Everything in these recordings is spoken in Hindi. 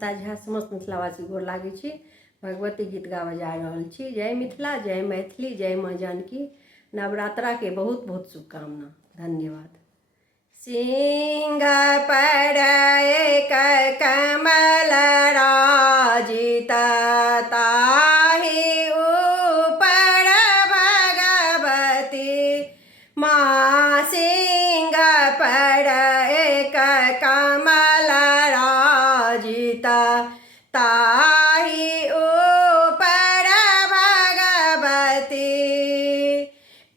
ताजा समस्त मिथिलावासी गोर लागै छी। भगवती गीत गाबऽ जा रहल छी। जय मिथिला, जय मैथिली, जय माँ जानकी। नवरात्रा के बहुत बहुत शुभकामना। धन्यवाद। सिंह पर एक कमल राजित ताहि ऊपर भगवती माँ। सिंह पर एक कमल राजित ताहि ऊपर भगवती।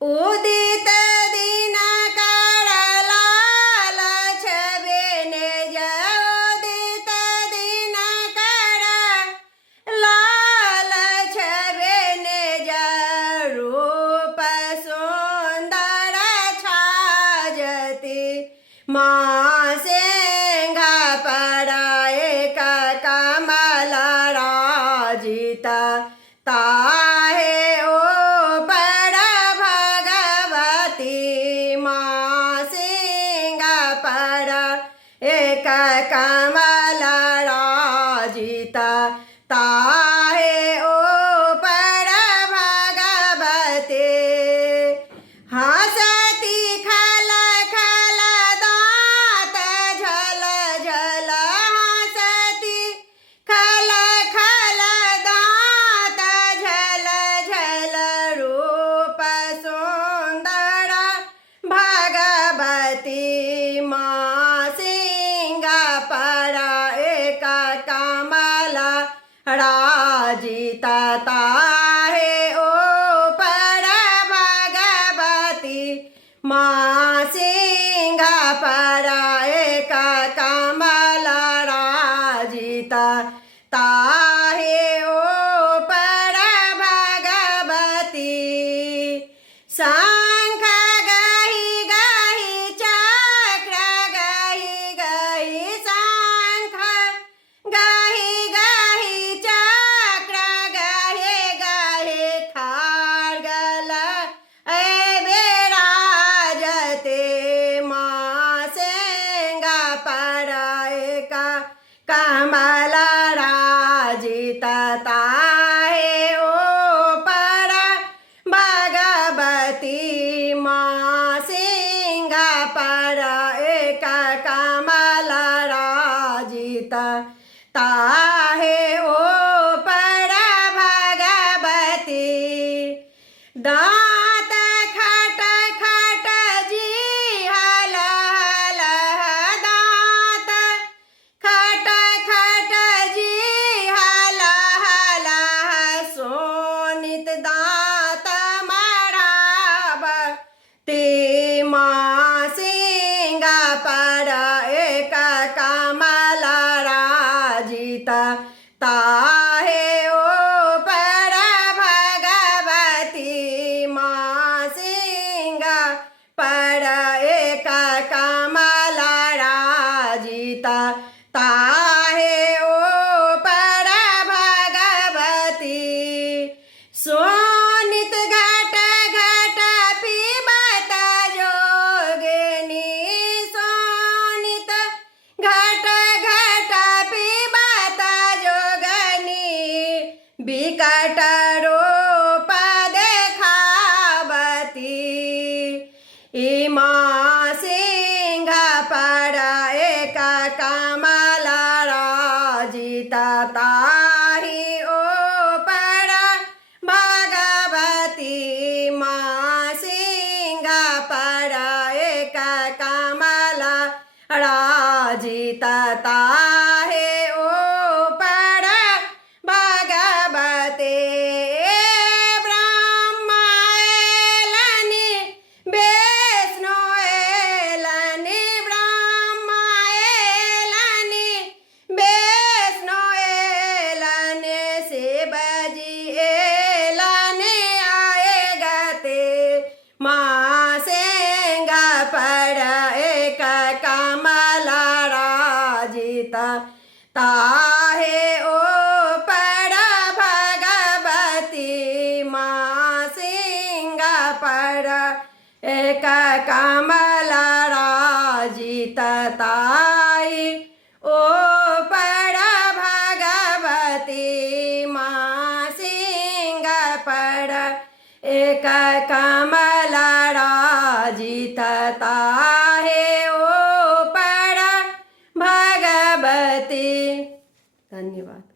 उदित दिन कर लाल छबे निज, उदित दिन कर लाल छबे निज। रूप सुंदर छाजती माँ। सिंह पर एक कमल राजित ताहे ऊपर भगवती माँ। सिंह पर एक कमल राजित ताहे ऊपर भगवती। हंसती खल खल दाँत झल झल, हंसती खल खल दाँत झल झल। रूप सुंदर भगवती माँ। सिंह पर एक कमल राजित ताहे ऊपर भगवती माँ। सिंह पर एक कमल राजित ताहे ऊपर भगवती। शंख गहि गहि चक्र गहि गहि, शंख गहि गहि चक्र गहि गहि। खड्ग विराजते माँ। सिंह पर एक कमल राजित ताहे ऊपर भगवती माँ। सिंह पर एक कमल राजित ताहे ऊपर भगवती। दाँत खट खट जीहल हल, दाँत खट खट जीहल हल। सोनित दाँत मढ़ावती माँ। सिंह पर एक कमल राजित ताहे ऊपर भगवती माँ। सिंह पर एक कमल राजित ताहे ऊपर भगवती। सोनित घट घट पीबत जोगिनी, सोनित घट घट पीबत जोगनी। विकट रूप देखावती माँ। सिंह पर एक कमल राजित ताहि ऊपर भगवती माँ। सिंह पर एक कमल राजित ताहे ऊपर भगवते। ब्रह्मा एलनि विष्णु एलनि, ब्रह्मा एलनि विष्णु पर एक कमलड़ा जीतता है ओ पर भगवती। धन्यवाद।